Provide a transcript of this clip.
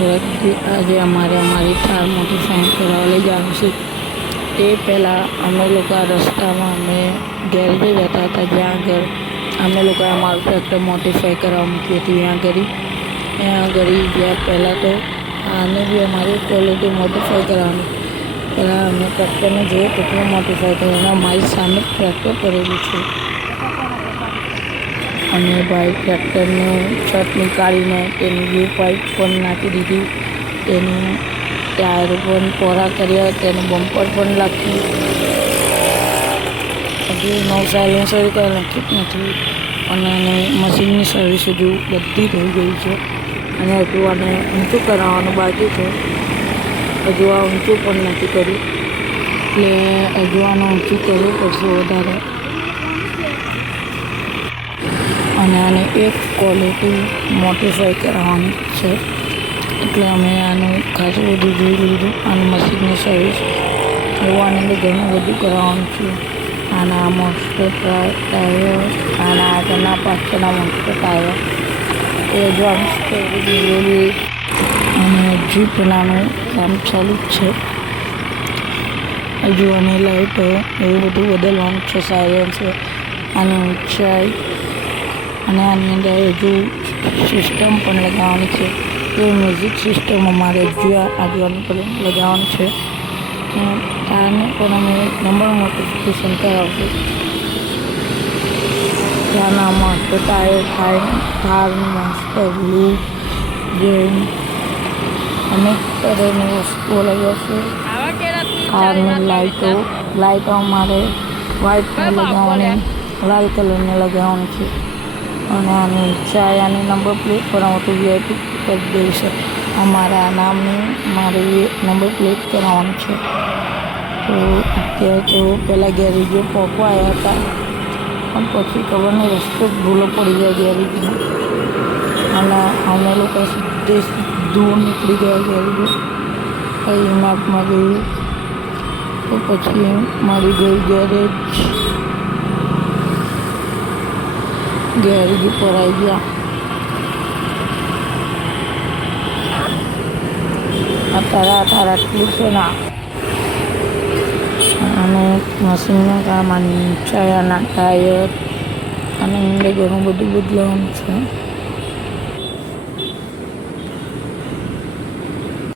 થોડાક આજે અમારી થાર મોડિફાઈ કરવા લઈ જવાનું છે. એ પહેલાં અમે લોકો આ રસ્તામાં અમે ગેરેજે જતા હતા, જ્યાં આગળ અમે લોકોએ અમારું ટ્રેક્ટર મોડિફાઈ કરવા મૂક્યું હતું. ત્યાં આગળ ગયા પહેલાં તો આને બી અમારી ક્વોલિટી મોડિફાઈ કરવાની. પહેલાં અમે ટ્રેક્ટરને જોઈએ કેટલું મોડિફાઈ કરવાનું. અમારી સામે ટ્રેક્ટર કરેલું છે અને ભાઈ ટ્રેક્ટરનું છત નીકાળીને તેની વ્યૂ પાઇપ પણ નાખી દીધી, તેનું ટાયર પણ પહોળા કર્યા, તેનું બમ્પર પણ નાખ્યું. હજુ નવું સાયલેન્સર કંઈ નાખ્યું જ નથી અને મશીનની સર્વિસ હજુ બધી થઈ ગઈ છે અને હજુ આને ઊંચું કરાવવાનું બાકી છે. હજુ આ ઊંચું પણ નથી કર્યું, એટલે હજુ આને ઊંચું કરવું પડશે વધારે. અને આને એક ક્વોલિટી મોડિફાઈ કરાવવાની છે, એટલે અમે આનું ખાસું બધું જોઈ લીધું. આનું મશીનની સર્વિસ એવું આની અંદર ઘણું બધું કરાવવાનું છે. આના મોસ્ટર ટાયર, આના આગળના પાછળના મોસ્ટર ટાયર એ જો આમ સ્ટેરિંગ અને હજી પેલાનું કામ ચાલુ જ છે. હજુ આની લાઇટો એવું બધું બદલવાનું છે, સાયલેન્સર, આની ઊંચાઈ અને આની અંદર હજુ સિસ્ટમ પણ લગાવવાની છે. એ મ્યુઝિક સિસ્ટમ અમારે હજુ આગળની પર લગાવવાનું છે. આને પણ અમે નંબર નોટિફિકેશન કરાવશું. ત્યાંના માસ્ટર ટાયર થારની માસ્ટર લૂપ જેમ અનેક તરહની વસ્તુઓ લગાવશે. કારની લાઇટો અમારે વ્હાઇટ લગાવવાની, લાલ કલરની લગાવવાની છે. અને આની ઊંચાઈ, આની નંબર પ્લેટ પર આવતું વીઆઈપી કરી દઈ છે. અમારા નામની મારી નંબર પ્લેટ કરાવવાની છે. તો અત્યારે તો પહેલાં ગેરેજો પોપો આવ્યા હતા, પણ પછી ખબર નહીં રસ્તો ભૂલો પડી જાય ગેરેજમાં અને અમે લોકો સીધું નીકળી ગયા ગેરેજો. પછી મેપમાં જોયું તો પછી મળી ગઈ ગેરેજ ઉપર આવી ગયા. અત્યારે આટલું છે ને અને મશીનનું કામ, આની ઊંચાઈ, આના ટાયર અને અંદર ઘણું બધું બદલાવાનું છે.